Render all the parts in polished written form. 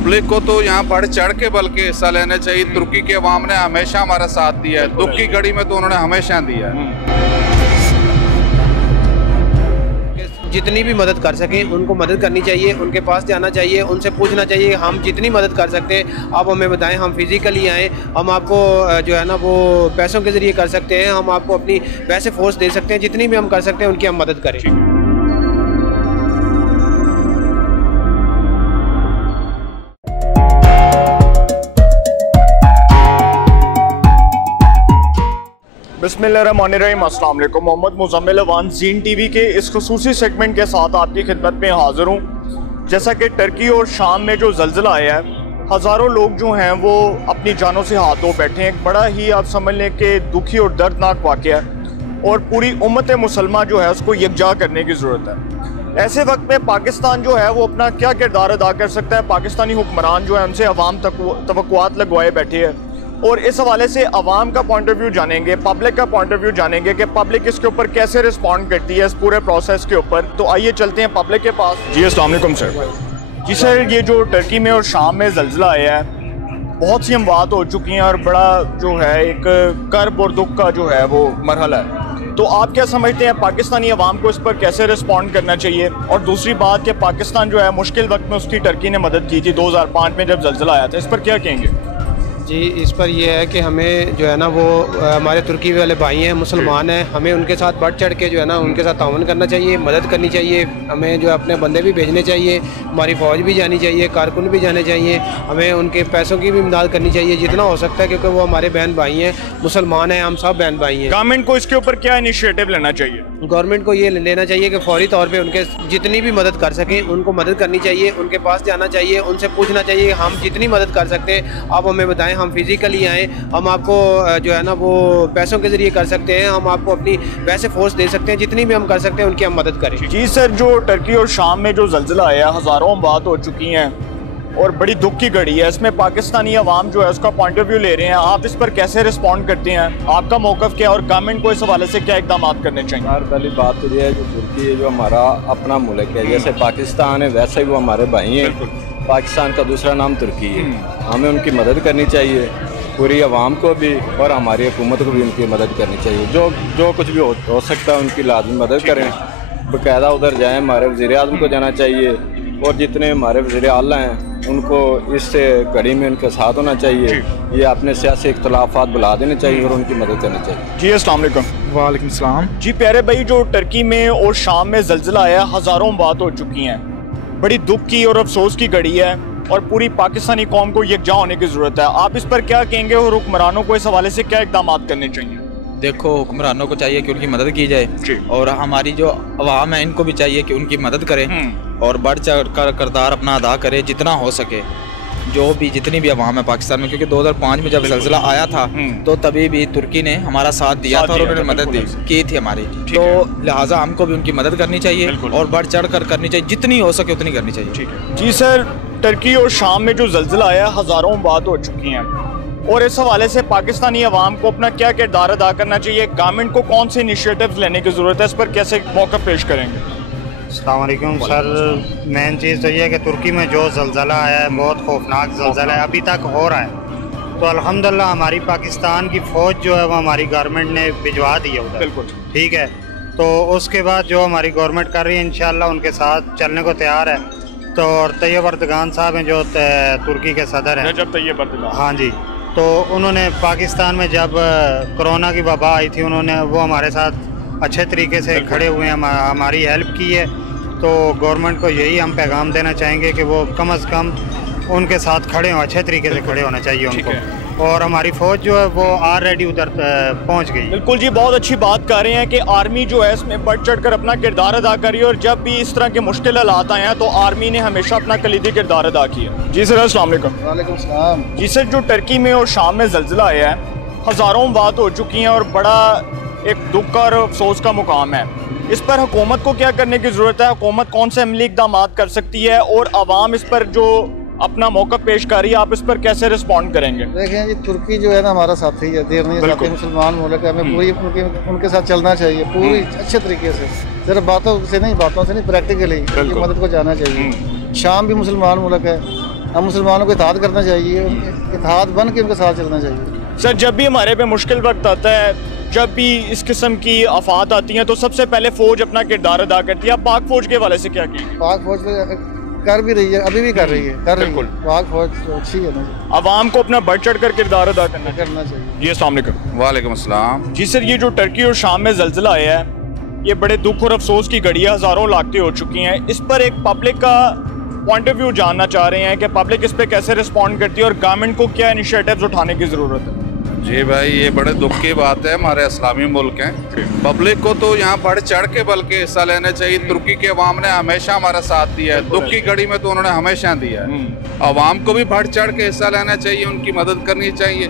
Public को तो यहाँ बढ़ चढ़ के बल्कि हिस्सा लेना चाहिए। तुर्की के अवाम ने हमेशा हमारा साथ दिया है, दुख की घड़ी में तो उन्होंने हमेशा दिया है। जितनी भी मदद कर सकें उनको मदद करनी चाहिए, उनके पास जाना चाहिए, उनसे पूछना चाहिए हम जितनी मदद कर सकते हैं आप हमें बताएं, हम फिज़िकली आएँ, हम आपको जो है ना वो पैसों के ज़रिए कर सकते हैं, हम आपको अपनी वैसे फोर्स दे सकते हैं, जितनी भी हम कर सकते हैं उनकी हम मदद करें। बिस्मिल्लाहिर्रहमानिर्रहीम, अस्सलाम वालेकुम। मोहम्मद मुज़म्मिल अवान ज़ीन टीवी के इस खुसूसी सेगमेंट के साथ आपकी खिदमत में हाज़िर हूँ। जैसा कि टर्की और शाम में जो ज़ल्ज़ला आया है, हज़ारों लोग जो हैं वो अपनी जानों से हाथ धो बैठे हैं। एक बड़ा ही आप समझ लें कि दुखी और दर्दनाक वाक़या है और पूरी उम्मत मुसलमान जो है उसको यकजा करने की ज़रूरत है। ऐसे वक्त में पाकिस्तान जो है वो अपना क्या किरदार अदा कर सकता है? पाकिस्तानी हुक्मरान जो है उनसे अवाम तक तवक्कुआत लगवाए बैठे हैं और इस हवाले से अवाम का पॉइंट ऑफ व्यू जानेंगे, पब्लिक का पॉइंट ऑफ व्यू जानेंगे कि पब्लिक इसके ऊपर कैसे रिस्पॉन्ड करती है इस पूरे प्रोसेस के ऊपर। तो आइए चलते हैं पब्लिक के पास। जी अस्सलाम वालेकुम सर। जी सर, ये जो टर्की में और शाम में ज़ल्ज़ला आया है, बहुत सी अमवात हो चुकी हैं और बड़ा जो है एक कर्ब और दुख का जो है वो मरहला है। तो आप क्या समझते हैं पाकिस्तानी अवाम को इस पर कैसे रिस्पॉन्ड करना चाहिए? और दूसरी बात कि पाकिस्तान जो है मुश्किल वक्त में उसकी टर्की ने मदद की थी 2005 में जब ज़ल्ज़ला आया था, इस पर क्या कहेंगे? जी, इस पर यह है कि हमें जो है ना वो हमारे तुर्की वाले भाई हैं, मुसलमान हैं, हमें उनके साथ बढ़ चढ़ के जो है ना उनके साथ ताउन करना चाहिए, मदद करनी चाहिए। हमें जो अपने बंदे भी भेजने चाहिए, हमारी फ़ौज भी जानी चाहिए, कारकुन भी जाने चाहिए, हमें उनके पैसों की भी इमदाद करनी चाहिए जितना हो सकता है, क्योंकि वो हमारे बहन भाई हैं, मुसलमान हैं, हम सब बहन भाई हैं। गवर्नमेंट को इसके ऊपर क्या इनिशिएटिव लेना चाहिए? गवर्नमेंट को ये लेना चाहिए कि फौरी तौर पे उनके जितनी भी मदद कर सकें उनको मदद करनी चाहिए, उनके पास जाना चाहिए, उनसे पूछना चाहिए हम जितनी मदद कर सकते हैं आप हमें बताएं, हम फिज़िकली आएँ, हम आपको जो है ना वो पैसों के ज़रिए कर सकते हैं, हम आपको अपनी वैसे फोर्स दे सकते हैं, जितनी भी हम कर सकते हैं उनकी हम मदद करें। जी सर, जो टर्की और शाम में जो ज़ल्ज़ला आया, हज़ारों बात हो चुकी हैं और बड़ी दुख की घड़ी है, इसमें पाकिस्तानी अवाम जो है उसका पॉइंट ऑफ व्यू ले रहे हैं, आप इस पर कैसे रिस्पॉन्ड करते हैं? आपका मौक़िफ़ क्या और गवर्नमेंट को इस हवाले से क्या इकदाम करने चाहिए? पहली बात तो ये है जो तुर्की है जो हमारा अपना मुल्क है, जैसे पाकिस्तान है वैसे ही वो हमारे भाई हैं। पाकिस्तान का दूसरा नाम तुर्की है, हमें उनकी मदद करनी चाहिए, पूरी आवाम को भी और हमारी हुकूमत को भी उनकी मदद करनी चाहिए। जो कुछ भी हो सकता है उनकी लाजमी मदद करें, बाकायदा उधर जाएँ, हमारे वज़ीर-ए-आज़म को जाना चाहिए और जितने हमारे वज़ीर आला हैं उनको इस घड़ी में उनके साथ होना चाहिए। ये अपने सियासी इख्तलाफात बुला देने चाहिए और उनकी मदद करनी चाहिए। जी अस्सलाम वालेकुम। वालेकुम सलाम। जी प्यारे भाई, जो टर्की में और शाम में ज़ल्ज़ला आया, हज़ारों बात हो चुकी हैं, बड़ी दुख की और अफसोस की घड़ी है और पूरी पाकिस्तानी कौम को यकजा होने की ज़रूरत है। आप इस पर क्या कहेंगे और हुक्मरानों को इस हवाले से क्या इकदाम करने चाहिए? देखो, हुक्मरानों को चाहिए कि उनकी मदद की जाए और हमारी जो अवाम है इनको भी चाहिए कि उनकी मदद करें और बढ़ चढ़ कर किरदार अपना अदा करें जितना हो सके। जो भी जितनी भी अवाम है पाकिस्तान में, क्योंकि 2005 में जब ज़ल्ज़ला आया था तो तभी भी तुर्की ने हमारा साथ दिया था और उन्होंने मदद की थी हमारी, तो लिहाजा हमको भी उनकी मदद करनी चाहिए और बढ़ चढ़ कर करनी चाहिए, जितनी हो सके उतनी करनी चाहिए। जी सर, टर्की और शाम में जो ज़ल्ज़ला आया, हज़ारों बात हो चुकी हैं और इस हवाले से पाकिस्तानी अवाम को अपना क्या किरदार अदा करना चाहिए? गवर्नमेंट को कौन से इनिशिएटिव्स लेने की ज़रूरत है? इस पर कैसे मौका पेश करेंगे? अस्सलाम वालेकुम सर, मेन चीज़ तो ये है कि तुर्की में जो ज़ल्ज़ला आया है बहुत खौफनाक ज़ल्ज़ला है, अभी तक हो रहा है। तो अल्हम्दुलिल्लाह हमारी पाकिस्तान की फ़ौज जो है वो हमारी गवर्नमेंट ने भिजवा दी है उधर, बिल्कुल ठीक है। तो उसके बाद जो हमारी गवर्नमेंट कर रही है इंशाअल्लाह उनके साथ चलने को तैयार है। तो और तैयब अर्दगान साहब हैं जो तुर्की के सदर हैं, रजब तैयब अर्दगान, हाँ जी, तो उन्होंने पाकिस्तान में जब कोरोना की वबा आई थी उन्होंने वो हमारे साथ अच्छे तरीके से खड़े हुए हैं, हमारी हेल्प की है। तो गवर्नमेंट को यही हम पैगाम देना चाहेंगे कि वो कम से कम उनके साथ खड़े हों, अच्छे तरीके से खड़े होना चाहिए उनको। और हमारी फ़ौज जो है वो ऑलरेडी उधर पहुंच गई। बिल्कुल जी, बहुत अच्छी बात कर रहे हैं कि आर्मी जो है इसमें बढ़ चढ़ कर अपना किरदार अदा करी है और जब भी इस तरह के मुश्किल हालात आए हैं तो आर्मी ने हमेशा अपना कलीदी किरदार अदा किया। जी सर अस्सलाम वालेकुम। वालेकुम सलाम। जी सर, जो टर्की में और शाम में ज़ल्ज़ला आया है, हज़ारों बात हो चुकी हैं और बड़ा एक दुख और अफसोस का मुकाम है, इस पर हुकूमत को क्या करने की ज़रूरत है? हुकूमत कौन से अमली इक़दाम कर सकती है और आवाम इस पर जो अपना मौका पेश कर रही है, आप इस पर कैसे रिस्पॉन्ड करेंगे? देखें जी, तुर्की जो है ना हमारा साथी है, देर नहीं साथी, मुसलमान मुल्क है, हमें पूरी उनके साथ चलना चाहिए पूरी अच्छे तरीके से, सिर्फ बातों से नहीं, प्रैक्टिकली मदद को जाना चाहिए। शाम भी मुसलमान मुल्क है, हम मुसलमानों को इताअत करना चाहिए, इताअत बन के उनके साथ चलना चाहिए। सर, जब भी हमारे पे मुश्किल वक्त आता है, जब भी इस किस्म की आफात आती हैं, तो सबसे पहले फ़ौज अपना किरदार अदा करती है। आप पाक फ़ौज के हवाले से क्या कहेंगे? पाक फ़ौज कर भी रही है, अभी भी कर रही है, पाक फ़ौज अच्छी है ना। आवाम को अपना बढ़ चढ़ कर किरदार अदा करना चाहिए। जी, अस्सलाम वालेकुम। वालेकुम अस्सलाम। जी सर, ये जो टर्की और शाम में ज़ल्ज़ला आया है, ये बड़े दुख और अफसोस की घड़ी है, हज़ारों लाखतें हो चुकी हैं। इस पर एक पब्लिक का पॉइंट ऑफ व्यू जानना चाह रहे हैं कि पब्लिक इस पर कैसे रिस्पॉन्ड करती है और गवर्नमेंट को क्या इनिशिएटिव्स उठाने की ज़रूरत है। जी भाई, ये बड़े दुख की बात है। हमारे इस्लामी मुल्क हैं, पब्लिक को तो यहाँ बढ़ चढ़ के बल्कि हिस्सा लेना चाहिए। तुर्की के अवाम ने हमेशा हमारा साथ दिया है, दुख की घड़ी में तो उन्होंने हमेशा दिया है। अवाम को भी बढ़ चढ़ के हिस्सा लेना चाहिए, उनकी मदद करनी चाहिए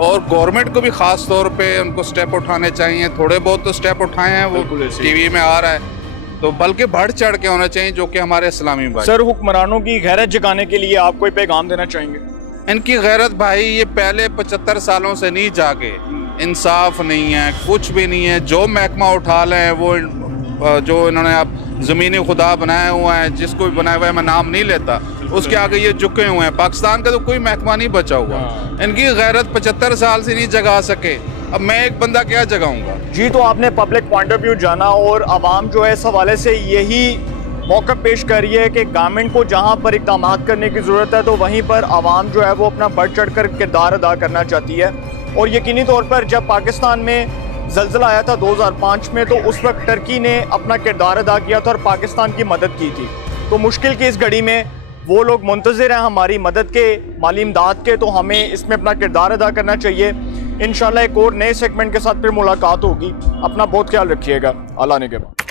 और गवर्नमेंट को भी ख़ास तौर पे उनको स्टेप उठाने चाहिए। थोड़े बहुत तो स्टेप उठाए हैं, वो टीवी में आ रहा है, तो बल्कि बढ़ चढ़ के होना चाहिए, जो कि हमारे इस्लामी भाई। सर, हुक्मरानों की गैरत जगाने के लिए आप कोई पैगाम देना चाहेंगे? इनकी गैरत भाई ये पहले 75 सालों से नहीं जागे, इंसाफ नहीं है, कुछ भी नहीं है। जो महकमा उठा लें वो जो इन्होंने अब ज़मीनी खुदा बनाया हुआ है, जिसको भी बनाया हुआ है मैं नाम नहीं लेता, उसके आगे ये झुके हुए हैं। पाकिस्तान का तो कोई महकमा नहीं बचा हुआ। इनकी गैरत 75 साल से नहीं जगा सके, अब मैं एक बंदा क्या जगाऊंगा। जी, तो आपने पब्लिक पॉइंट ऑफ व्यू जाना और आवाम जो है इस हवाले से यही मौका पेश कर रही है कि गवर्नमेंट को जहां पर इक़दाम करने की ज़रूरत है तो वहीं पर आवाम जो है वो अपना बढ़ चढ़ कर किरदार अदा करना चाहती है। और यकीनी तौर पर जब पाकिस्तान में ज़ल्ज़ला आया था 2005 में, तो उस वक्त टर्की ने अपना किरदार अदा किया था और पाकिस्तान की मदद की थी। तो मुश्किल की इस घड़ी में वो लोग मुंतज़िर हैं हमारी मदद के, माली इमदाद के, तो हमें इसमें अपना किरदार अदा करना चाहिए। इंशाल्लाह एक और नए सेगमेंट के साथ फिर मुलाकात होगी। अपना बहुत ख्याल रखिएगा। अल्लाह ने के बाद।